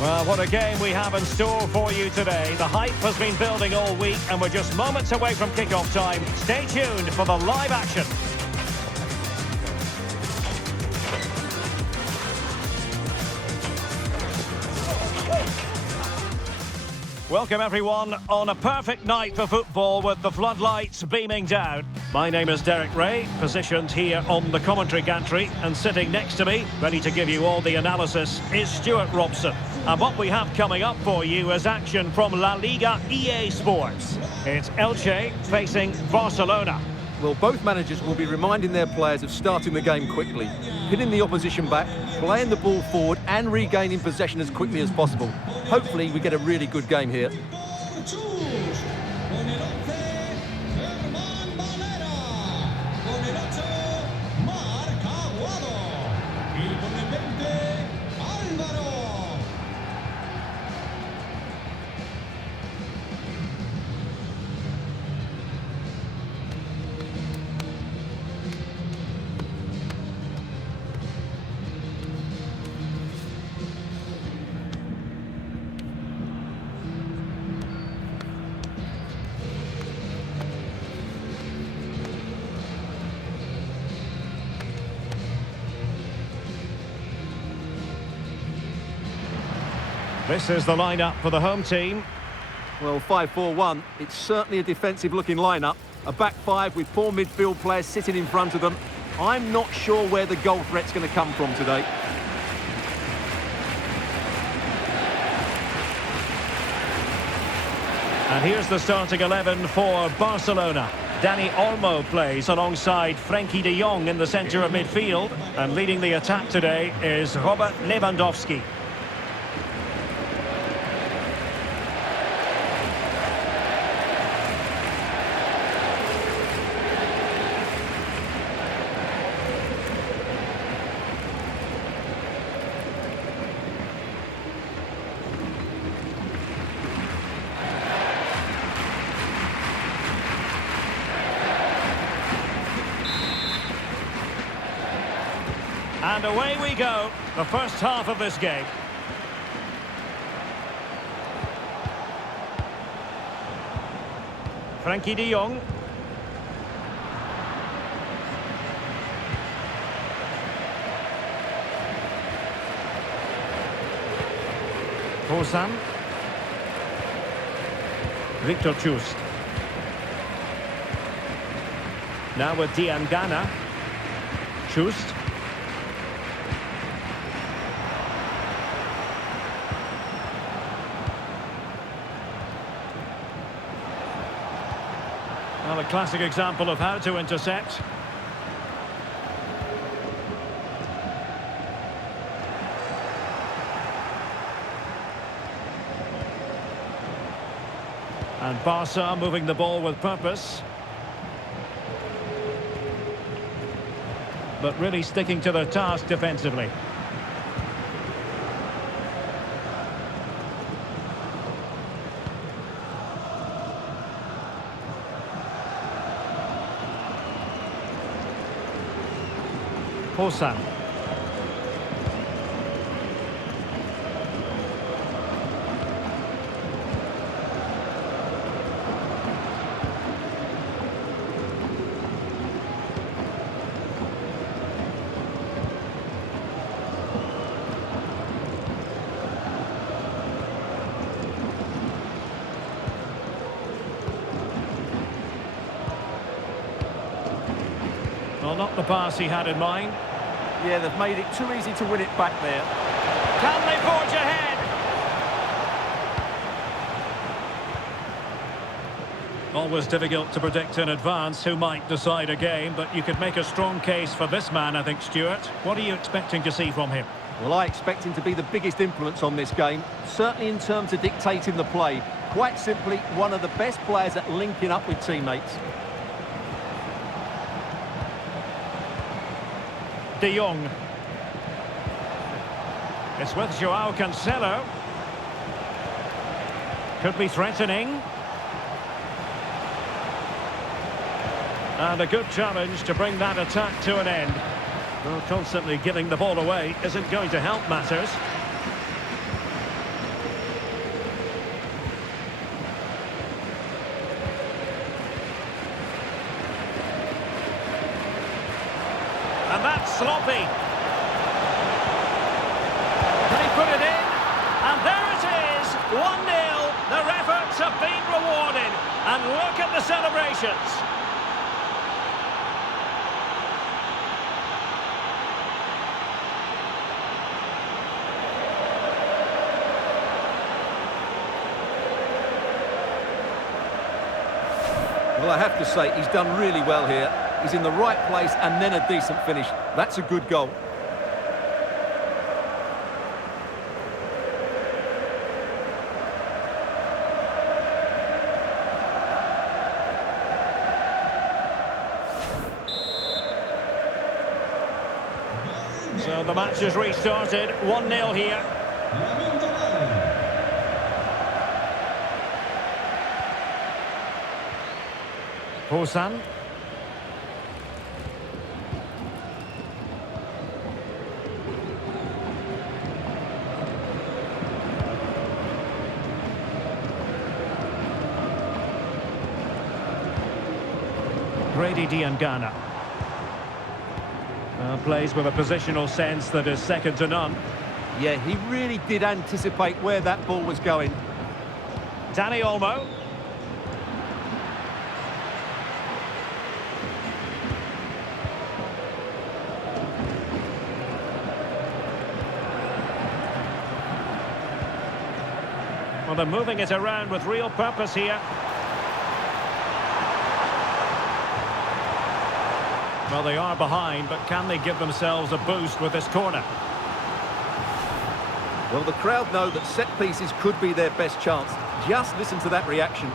Well, what a game we have in store for you today. The hype has been building all week and we're just moments away from kickoff time. Stay tuned for the live action. Welcome everyone on a perfect night for football with the floodlights beaming down. My name is Derek Ray, positioned here on the commentary gantry, and sitting next to me, ready to give you all the analysis, is Stuart Robson. And what we have coming up for you is action from La Liga EA Sports. It's Elche facing Barcelona. Well, both managers will be reminding their players of starting the game quickly, pinning the opposition back, playing the ball forward and regaining possession as quickly as possible. Hopefully we get a really good game here. This is the lineup for the home team. Well, 5-4-1, it's certainly a defensive-looking lineup. A back five with four midfield players sitting in front of them. I'm not sure where the goal threat's going to come from today. And here's the starting 11 for Barcelona. Dani Olmo plays alongside Frenkie de Jong in the centre of midfield. And leading the attack today is Robert Lewandowski. And away we go, the first half of this game. Frenkie de Jong. Ozan. Victor Chust. Now with Diangana. Chust. Well, a classic example of how to intercept. And Barca moving the ball with purpose. But really sticking to their task defensively. Ozan. Well, not the pass he had in mind. Yeah, they've made it too easy to win it back there. Can they forge ahead? Always difficult to predict in advance who might decide a game, but you could make a strong case for this man, I think, Stuart. What are you expecting to see from him? Well, I expect him to be the biggest influence on this game, certainly in terms of dictating the play. Quite simply, one of the best players at linking up with teammates. De Jong. It's with Joao Cancelo. Could be threatening. And a good challenge to bring that attack to an end. Well, constantly giving the ball away isn't going to help matters. sloppy. They put it in, and there it is, 1-0. Their efforts have been rewarded, and look at the celebrations. Well, I have to say, he's done really well here. He's in the right place and then a decent finish. That's a good goal. So the match has restarted, 1-0 here. Hosan. Grady Diangana. Plays with a positional sense that is second to none. Yeah, he really did anticipate where that ball was going. Dani Olmo. Well, they're moving it around with real purpose here. Well, they are behind, but can they give themselves a boost with this corner? Well, the crowd know that set pieces could be their best chance. Just listen to that reaction.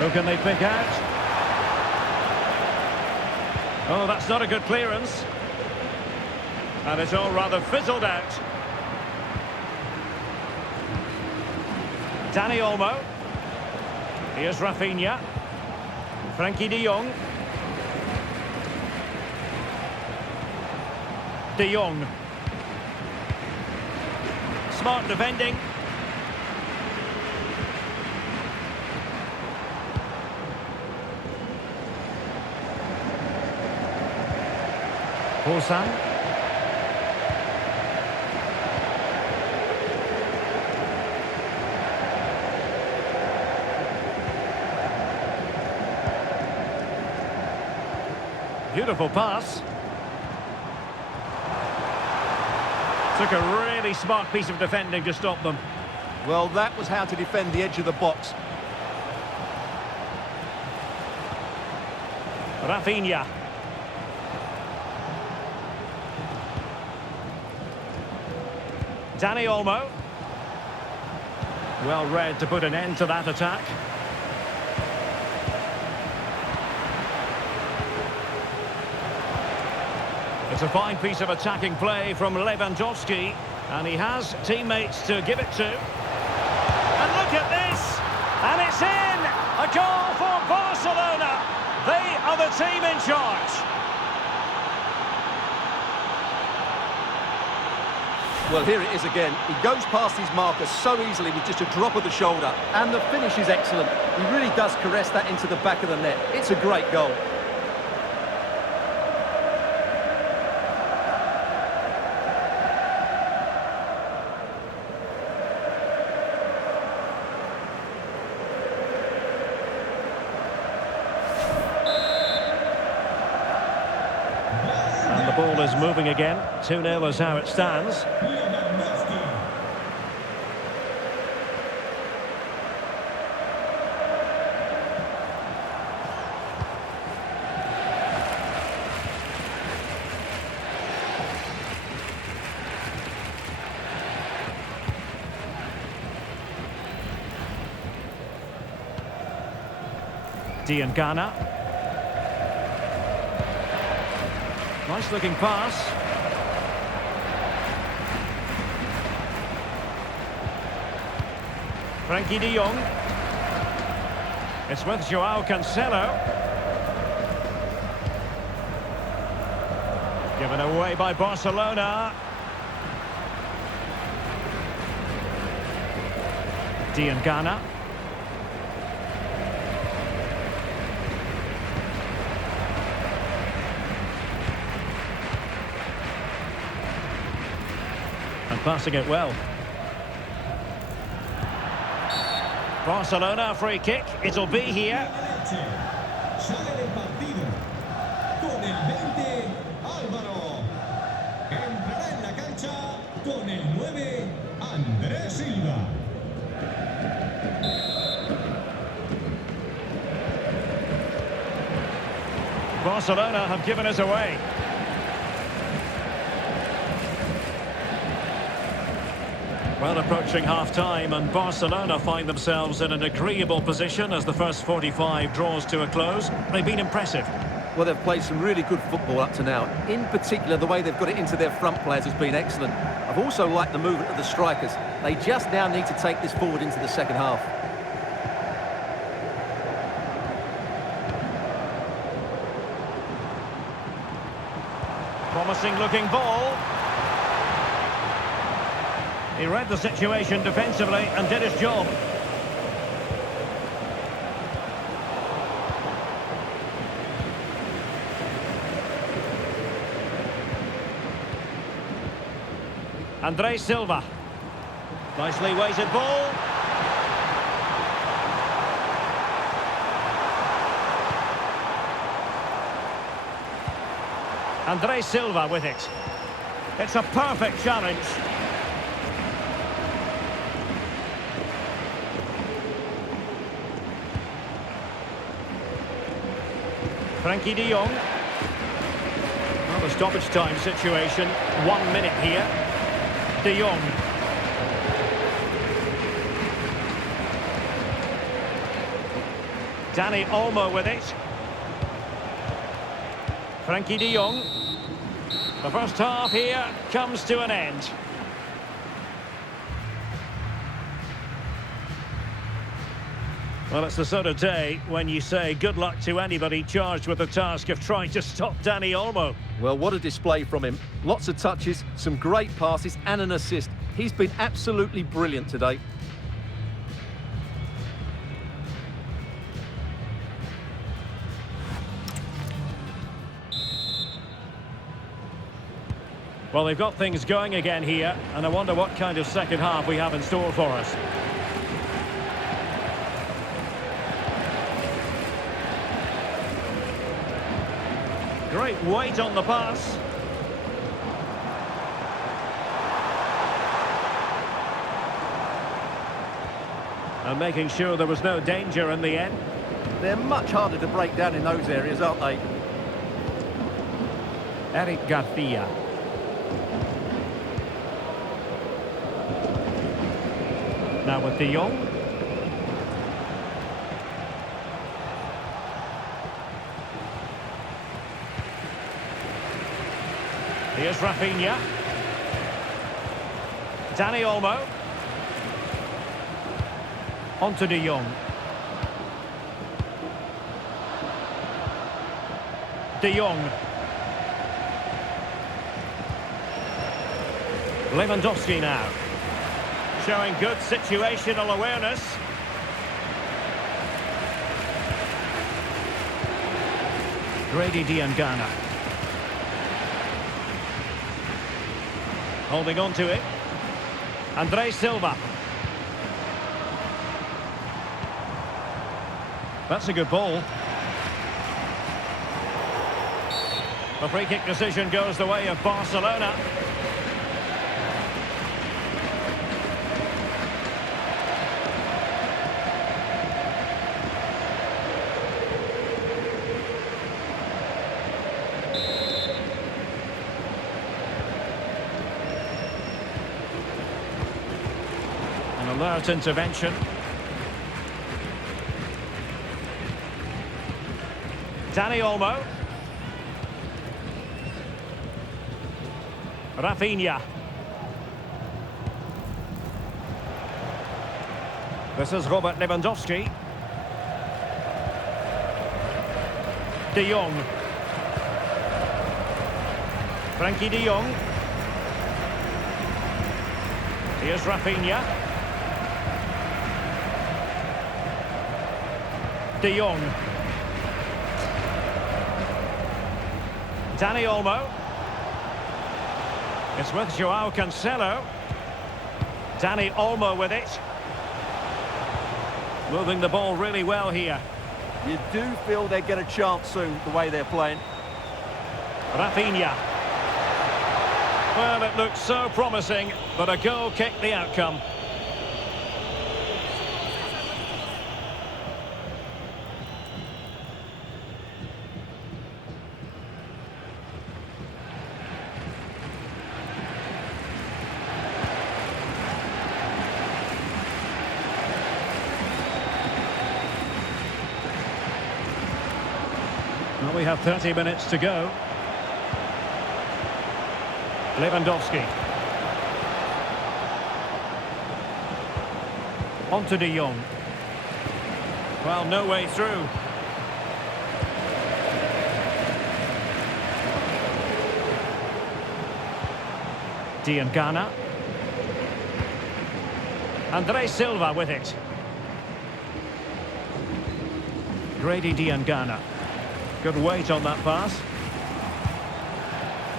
Who can they pick out? Oh, that's not a good clearance. And it's all rather fizzled out. Dani Olmo. Here's Rafinha. Frankie de Jong. De Jong. Smart defending. Hosan. Beautiful pass. Took a really smart piece of defending to stop them. Well, that was how to defend the edge of the box. Rafinha. Dani Olmo. Well read to put an end to that attack. It's a fine piece of attacking play from Lewandowski, and he has teammates to give it to. And look at this! And it's in! A goal for Barcelona! They are the team in charge. Well, here it is again. He goes past his marker so easily with just a drop of the shoulder. And the finish is excellent. He really does caress that into the back of the net. It's a great goal. And the ball is moving again. 2-0 is how it stands. Diangana. Nice looking pass. Frankie de Jong. It's with João Cancelo. Given away by Barcelona. Diangana. And passing it well. Barcelona free kick. It'll be here. Sale del partido con el 20 Álvaro. Entrará en la cancha con el 9 Andrés Silva. Barcelona have given us away. Well, approaching half-time, and Barcelona find themselves in an agreeable position as the first 45 draws to a close. They've been impressive. Well, they've played some really good football up to now. In particular, the way they've got it into their front players has been excellent. I've also liked the movement of the strikers. They just now need to take this forward into the second half. Promising looking ball. He read the situation defensively and did his job. Andrés Silva. Nicely weighted ball. Andrés Silva with it. It's a perfect challenge. Frankie de Jong. Well, the stoppage time situation. 1 minute here. De Jong. Dani Olmo with it. Frankie de Jong. The first half here comes to an end. Well, it's the sort of day when you say good luck to anybody charged with the task of trying to stop Dani Olmo. Well, what a display from him. Lots of touches, some great passes and an assist. He's been absolutely brilliant today. Well, they've got things going again here, and I wonder what kind of second half we have in store for us. Great weight on the pass. And making sure there was no danger in the end. They're much harder to break down in those areas, aren't they? Eric Garcia. Now with De Jong. Here's Rafinha. Dani Olmo. On to De Jong. De Jong. Lewandowski now. Showing good situational awareness. Grady Diangana. Holding on to it. Andrés Silva. That's a good ball. The free kick decision goes the way of Barcelona. An alert intervention. Dani Olmo. Rafinha. This is Robert Lewandowski. De Jong. Frankie de Jong. Here's Rafinha. De Jong. Dani Olmo. It's with Joao Cancelo. Dani Olmo with it. Moving the ball really well here. You do feel they get a chance soon, the way they're playing. Rafinha. Well, it looked so promising, but a goal kicked the outcome. Well, we have 30 minutes to go. Lewandowski. On to De Jong. Well, no way through. Diangana. Andre Silva with it. Grady Diangana. Good weight on that pass.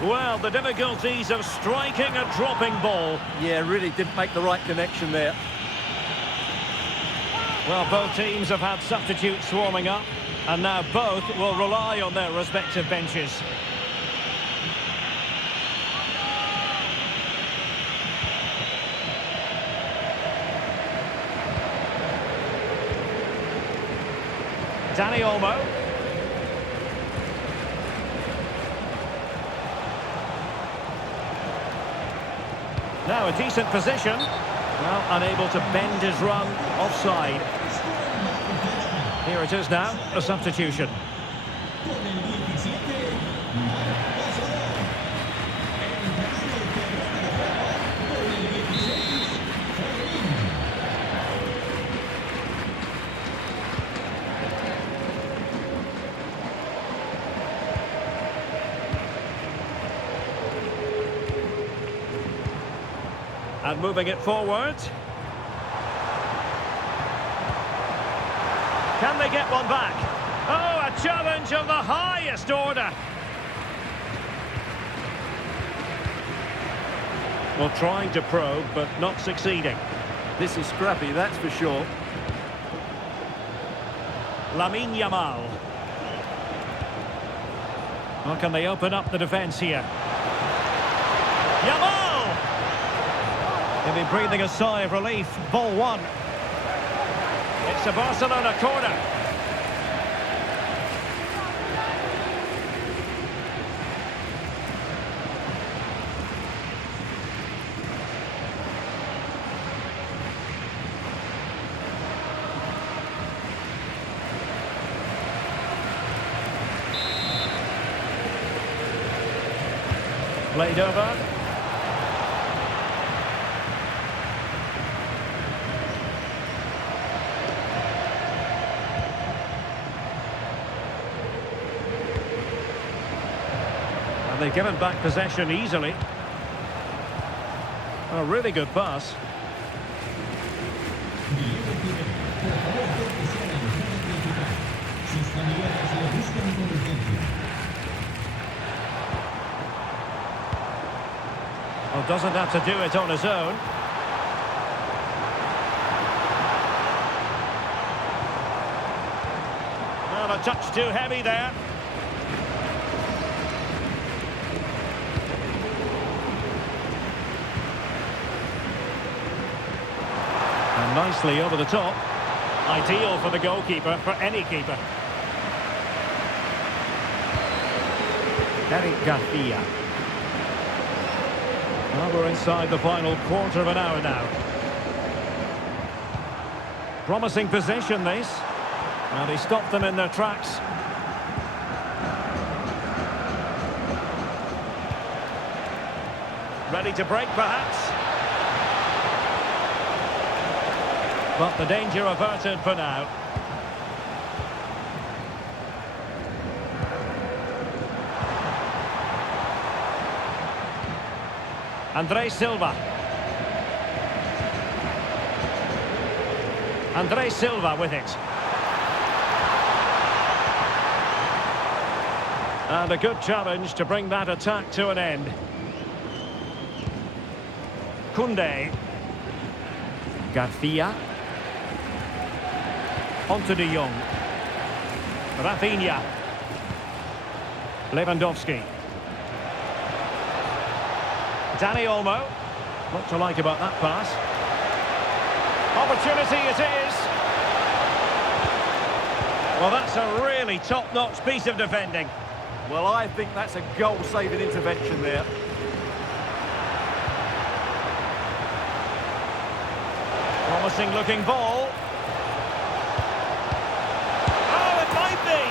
Well, the difficulties of striking a dropping ball. Yeah, really didn't make the right connection there. Well, both teams have had substitutes warming up, and now both will rely on their respective benches. Dani Olmo. Now a decent position. Well, unable to bend his run. Offside. Here it is now, a substitution. And moving it forward. Can they get one back? Oh, a challenge of the highest order. Well, trying to probe, but not succeeding. This is scrappy, that's for sure. Lamine Yamal. Well, can they open up the defence here? Yamal! They'll be breathing a sigh of relief. Ball one. It's a Barcelona corner. Played over. And they've given back possession easily. A really good pass. Well, doesn't have to do it on his own. Well, a touch too heavy there. And nicely over the top. Ideal for the goalkeeper, for any keeper. Eric Garcia. Well, we're inside the final quarter of an hour now. Promising possession, this. And he stopped them in their tracks. Ready to break, perhaps. But the danger averted for now. Andre Silva. Andre Silva with it. And a good challenge to bring that attack to an end. Koundé. Garcia. Onto de Jong. Rafinha. Lewandowski. Dani Olmo. What to like about that pass? Opportunity it is. Well, that's a really top-notch piece of defending. Well, I think that's a goal-saving intervention there. Promising looking ball. Oh, it might be.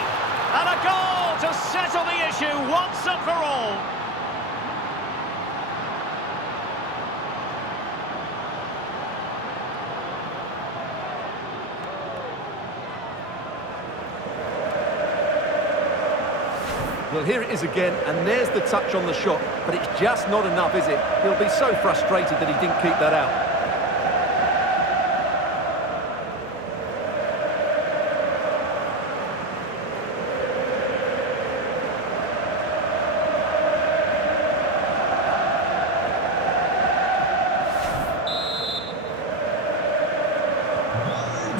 And a goal to settle the issue once and for all. Well, here it is again, and there's the touch on the shot, but it's just not enough, is it? He'll be so frustrated that he didn't keep that out.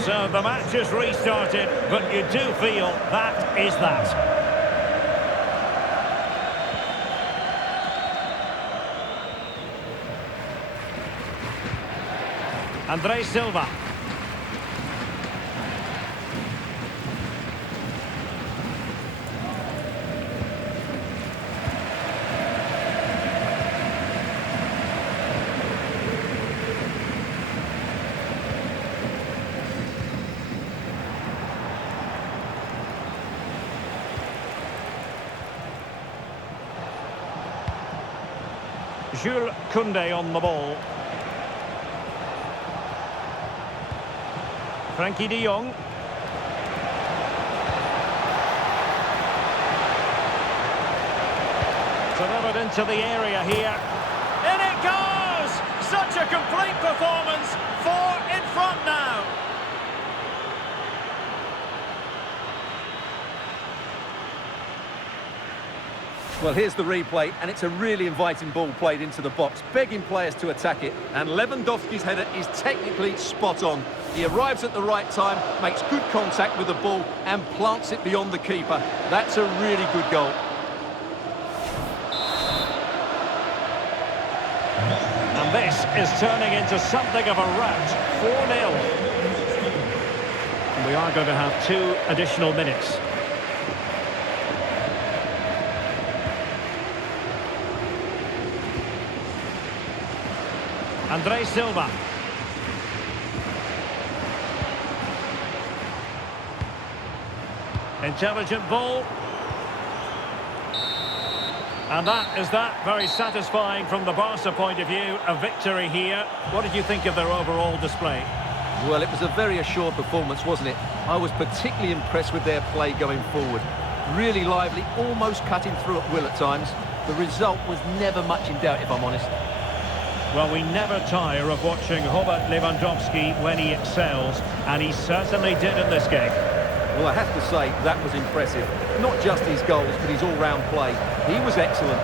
So the match is restarted, but you do feel that is that. André Silva. Jules Koundé on the ball. Frankie de Jong. Delivered into the area here. In it goes! Such a complete performance. 4 in front now. Well, here's the replay, and it's a really inviting ball played into the box, begging players to attack it. And Lewandowski's header is technically spot on. He arrives at the right time, makes good contact with the ball, and plants it beyond the keeper. That's a really good goal. And this is turning into something of a rout. 4-0. We are going to have 2 additional minutes. André Silva. Intelligent ball. And that is that. Very satisfying from the Barca point of view. A victory here. What did you think of their overall display? Well, it was a very assured performance, wasn't it? I was particularly impressed with their play going forward. Really lively, almost cutting through at will at times. The result was never much in doubt, if I'm honest. Well, we never tire of watching Robert Lewandowski when he excels, and he certainly did in this game. Well, I have to say, that was impressive. Not just his goals, but his all-round play. He was excellent.